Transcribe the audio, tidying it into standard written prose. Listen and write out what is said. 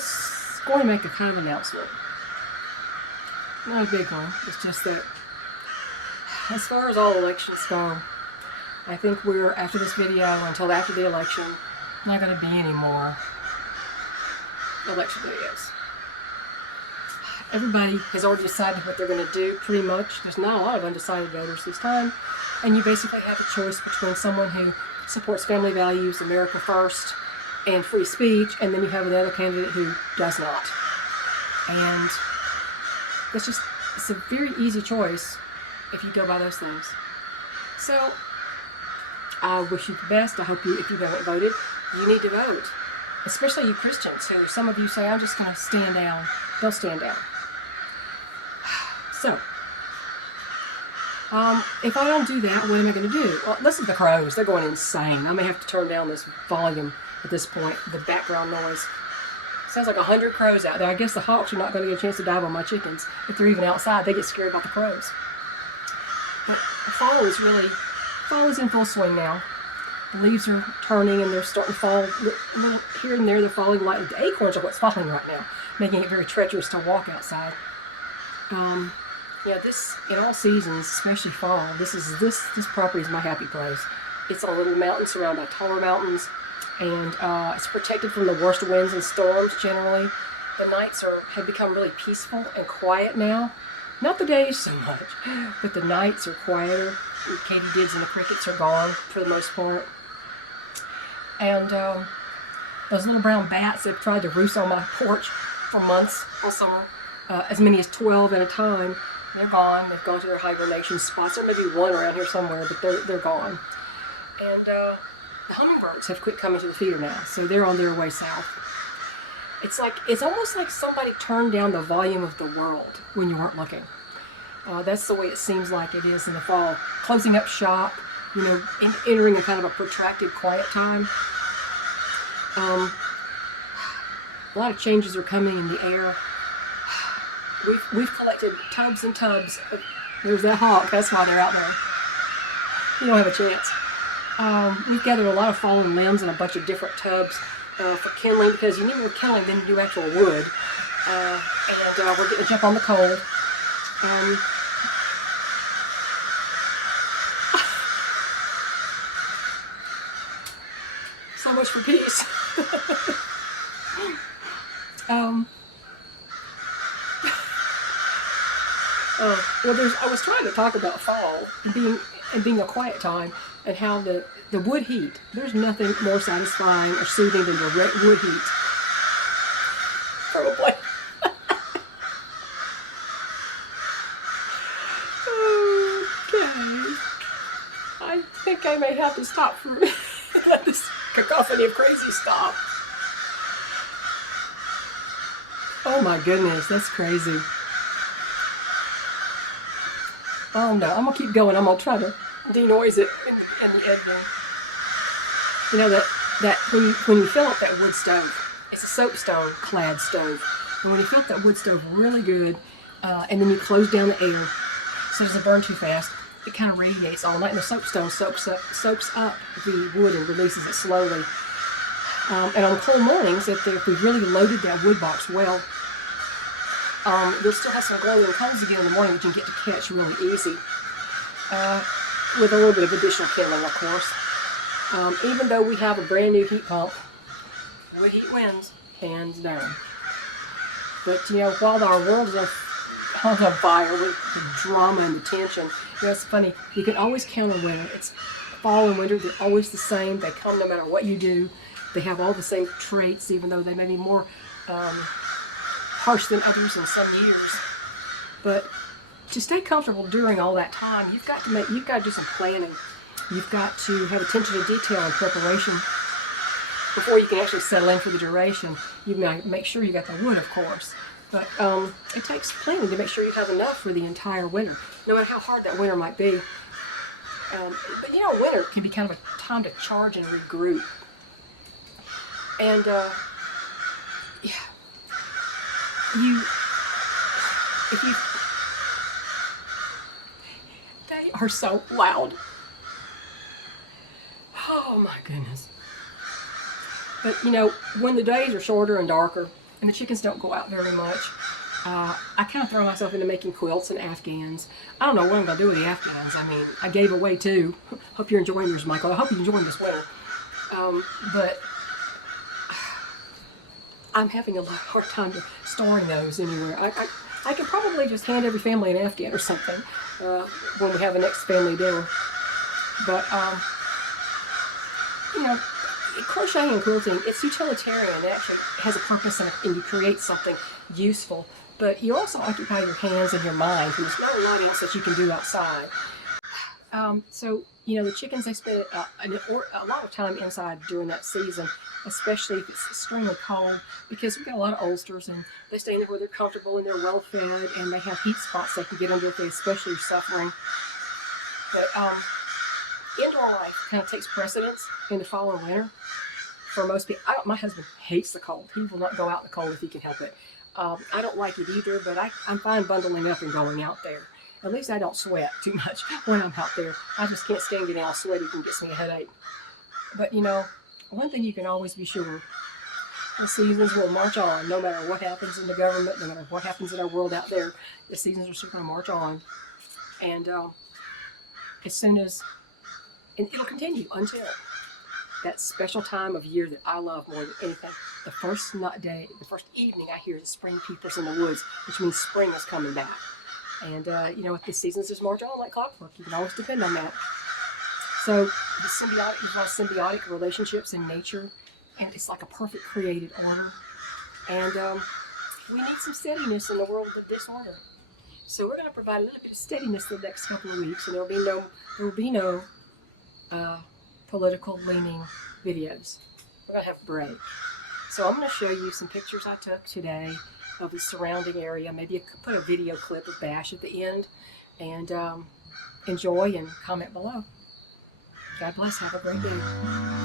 was going to make a kind of announcement. Not a big one. It's just that as far as all elections go, I think we're, after this video, until after the election, not going to be any more election videos. Everybody has already decided what they're going to do, pretty much. There's not a lot of undecided voters this time. And you basically have a choice between someone who supports family values, America first, and free speech, and then you have another candidate who does not. And it's a very easy choice if you go by those things. So, I wish you the best. I hope if you haven't voted, you need to vote. Especially you Christians, who some of you say, I'm just going to stand down. They'll stand down. So, if I don't do that, what am I going to do? Well, listen to the crows. They're going insane. I may have to turn down this volume at this point, the background noise. Sounds like 100 crows out there. I guess the hawks are not going to get a chance to dive on my chickens. If they're even outside, they get scared about the crows. But fall is in full swing now. The leaves are turning and they're starting to fall. Here and there, they're falling lightly. The acorns are what's falling right now, making it very treacherous to walk outside. Yeah, this, in all seasons, especially fall, this property is my happy place. It's on a little mountain surrounded by taller mountains, and it's protected from the worst winds and storms generally. The nights have become really peaceful and quiet now. Not the days so much, but the nights are quieter. The katydids and the crickets are gone for the most part. And those little brown bats that have tried to roost on my porch for months all summer, as many as 12 at a time, they're gone. They've gone to their hibernation spots. There may be one around here somewhere, but they're gone. And the hummingbirds have quit coming to the feeder now, so they're on their way south. It's almost like somebody turned down the volume of the world when you weren't looking. That's the way it seems like it is in the fall. Closing up shop, entering a kind of a protracted quiet time. A lot of changes are coming in the air. We've collected tubs and tubs. There's that hawk. That's why they're out there. You don't have a chance. We've gathered a lot of fallen limbs in a bunch of different tubs for kindling, because you need more kindling than you do actual wood. And we're getting to jump on the coal. So much for peace. Well, I was trying to talk about fall and being a quiet time, and how the wood heat. There's nothing more satisfying or soothing than direct wood heat. Probably. Okay. I think I may have to stop for a minute. Let this cacophony of crazy stop. Oh my goodness, that's crazy. Oh no, I'm going to keep going. I'm going to try to denoise it in the editing. You know that when you fill up that wood stove, it's a soapstone clad stove. And when you fill up that wood stove really good, and then you close down the air so it doesn't burn too fast, it kind of radiates all night, and the soapstone soaks up the wood and releases it slowly. And on cool mornings, if we really loaded that wood box well, you'll still have some glowing coals again in the morning that you can get to catch really easy, with a little bit of additional kindling, of course. Even though we have a brand new heat pump, wood heat wins, hands down. But while our world is on fire with the drama and the tension, it's funny. You can always count on winter. It's fall and winter. They're always the same. They come no matter what you do. They have all the same traits, even though they may be more harsh than others in some years. But to stay comfortable during all that time, you've got to do some planning. You've got to have attention to detail and preparation before you can actually settle in for the duration. You make sure you got the wood, of course. But it takes planning to make sure you have enough for the entire winter, no matter how hard that winter might be. But winter can be kind of a time to charge and regroup. And they are so loud. Oh my goodness. But when the days are shorter and darker, and the chickens don't go out very much. I kind of throw myself into making quilts and Afghans. I don't know what I'm going to do with the Afghans. I mean, I gave away 2. Hope you're enjoying yours, Michael. I hope you're enjoying this winter. But I'm having a hard time storing those anywhere. I could probably just hand every family an Afghan or something when we have a next family dinner. But, you know, crocheting and quilting, it's utilitarian. It actually has a purpose, and you create something useful. But you also occupy your hands and your mind, and there's not a lot else that you can do outside. So, you know, the chickens, they spend a lot of time inside during that season, especially if it's extremely cold, because we've got a lot of oldsters, and they stay in there where they're comfortable and they're well fed, and they have heat spots they can get under if they especially are suffering. But indoor life kind of takes precedence in the fall and winter for most people. My husband hates the cold. He will not go out in the cold if he can help it. I don't like it either, but I'm fine bundling up and going out there. At least I don't sweat too much when I'm out there. I just can't stand getting all sweaty. It gets me a headache. But, you know, one thing you can always be sure, the seasons will march on no matter what happens in the government, no matter what happens in our world out there. The seasons are still going to march on. And as soon as, and it'll continue until that special time of year that I love more than anything. The first evening I hear the spring peepers in the woods, which means spring is coming back. And, you know, if the seasons just march on like clockwork, you can always depend on that. So there's a lot of symbiotic relationships in nature, and it's like a perfect created order. And we need some steadiness in the world of disorder. So we're going to provide a little bit of steadiness the next couple of weeks, and there will be no political leaning videos. We're going to have a break. So I'm going to show you some pictures I took today of the surrounding area. Maybe put a video clip of Bash at the end, and enjoy and comment below. God bless. Have a great day.